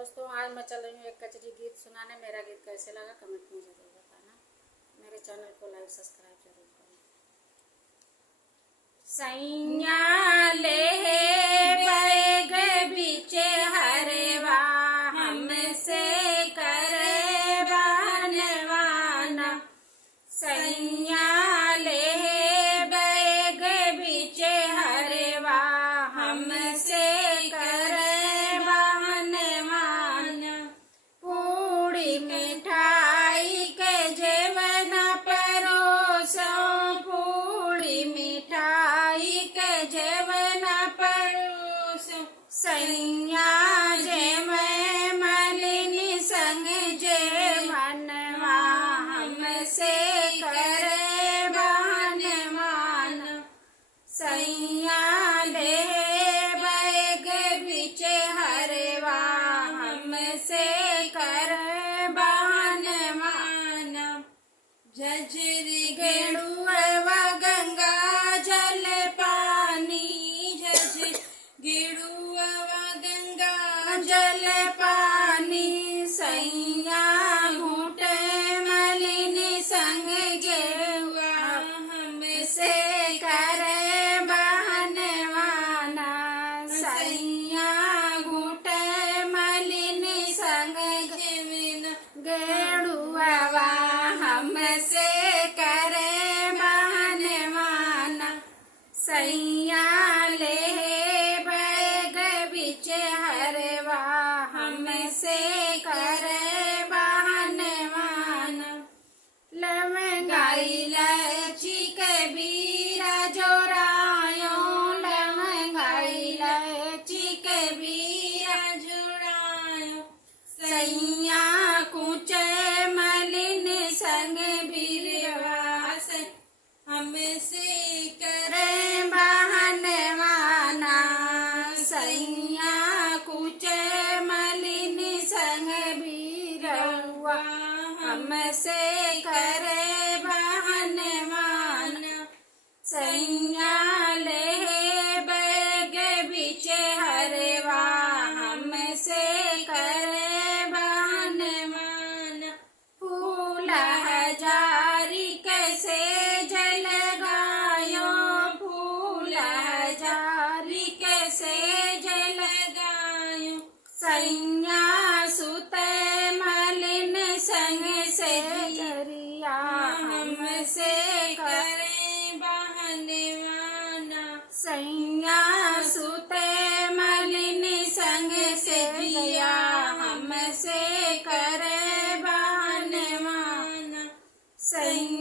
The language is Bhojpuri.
दोस्तों, आज मैं चल रही हूँ एक कजरी गीत सुनाने। मेरा गीत कैसे लगा कमेंट में जरूर बताना। मेरे चैनल को लाइक सब्सक्राइब जरूर करना। सैया ले बैग बीचे हरवा हमसे करे बनवाना। सैया ले बैग बीचे हरवा हमसे करे बनवाना। पूड़ी मिठाई के जेवन परोसो, पूड़ी मिठाई के जेवन परोसो। सैया जे मैं मलिनी संग जे मनवा हमसे करे बनवाना। सैया ले बैग बीचे हरवा हमसे करे बनवाना। झझरी गेड़ुआ गंगा जल पानी, झझरी गेड़ुआ गंगा जल पानी। सैया घूटे मलिनी संग गेहुआ हमसे करे बनवाना। सैया घूटे मलिनी संग गेड़ुआ हमसे करे बनवाना। सैया ले बैग बीचे हरवा हमसे करे बनवाना। लवंगाई इलायची के बीरा जोड़ायो, लवंगाई इलायची के बीरा जोड़ायो। सैया कुचे मलिनी संग बीरवा से हमसे करे बनवाना। सैया कुचे मलिनी संग बीरवा हमसे करे बनवाना। सैया ले बैग बीचे हरवा हमसे करे बनवाना। फूल हजारी कैसे जल गायो, फूल हजारी कैसे जल गायो। सैया सुते मलिन संग से जरिया हमसे करे बनवाना। सैया सुते मलिन संग से जिया हमसे करे बनवाना। सैया